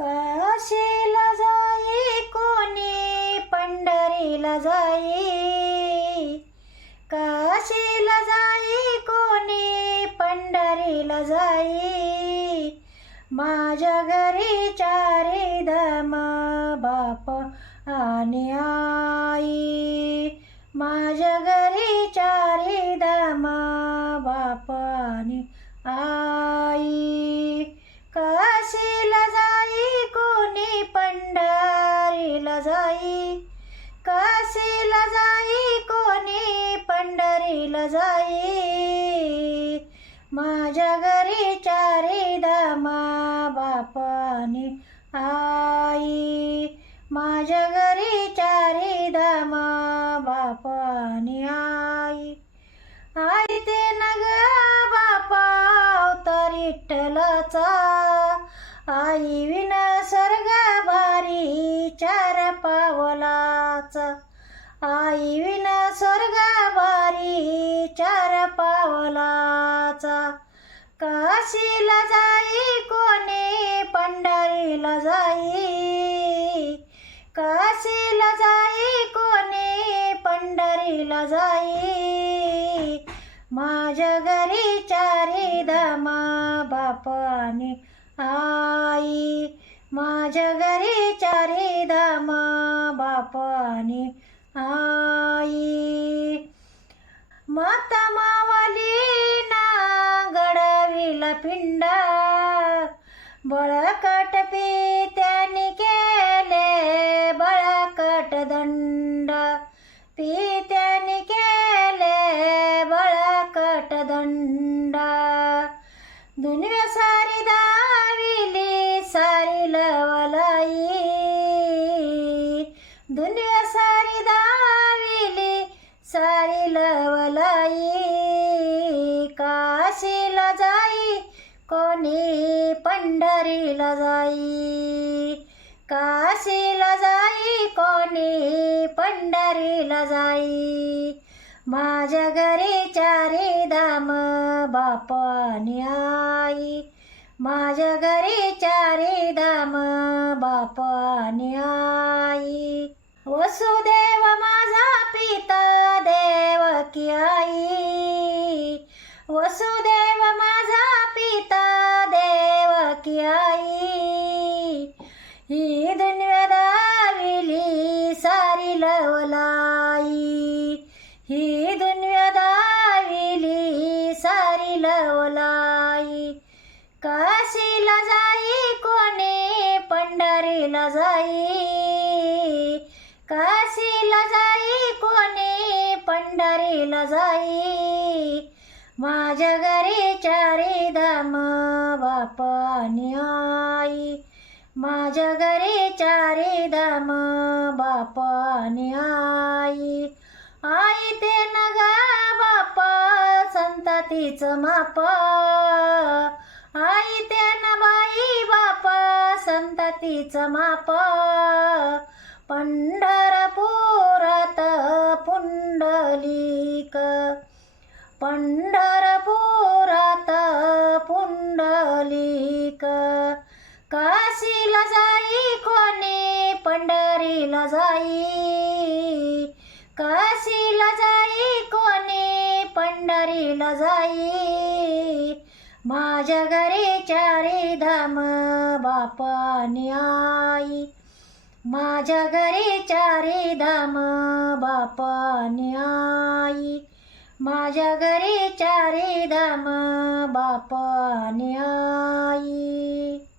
काशीला जाई कोणी पंढरीला जाई. काशीला जाई कोणी पंढरीला जाई. माझ्या घरी चारी दम बाप आणि आई. माझ्या घरी चारी दम बाप आणि जाई. माझ्या घरी चारी दामा बापानी आई. माझ्या घरी चारी दामा बापानी आई. आई ते नग बापा अवतार विठ्ठलाचा आई विन सर्ग भारी चार पावलाचा. आई विन स्वर्गाभारी चार पावलाचा. काशीला जाई कोणी पंढरीला जाई? काशीला जाई कोणी पंढरीला जाई? माझ्या घरी चारी धामा बापाने आई. माझ्या घरी चारी धामा बापाने आई. माता मावाली ना गडाविला पिंडा. बळकट पित्यानी केले बळकट दंड. पित्यानी केले बळकट दंड. दुनिया सारी सारी लवलाई काशीला जाई कोणी पंढरीला जाई. काशीला जाई कोणी पंढरीला जाई. माझ्या घरी चारी धाम बापानी आई. माझ्या घरी चारी धाम बापानी आई. वसुदेव माझा पिता वसुदेव माझा पिता देवकी आई. ही दुनिया दाविली सारी लवलाई. ही दुनिया दाविली सारी लवलाई. काशीला जाई कोणी पंढरीला जाई. काशीला जाई कोणी पंढरीला जाई. माझ्या घरी चारी धाम बापानी आई. माझ्या घरी चारी धाम बापानी आई. आई ते नगा बापा संततीचं माप. आई ते न बाई बापा संततीचं माप. पंढरपुरात पुंडलिक पंढ पुंडलिक काशीला जाई कोणी पंढरीला जाई. काशीला जाई कोणी पंढरीला जाई. माझ्या घरी चारी धाम बापानी आई. माझ्या घरी चारी धाम बापानी आई. माझ्या घरी चारी धाम आणि आई.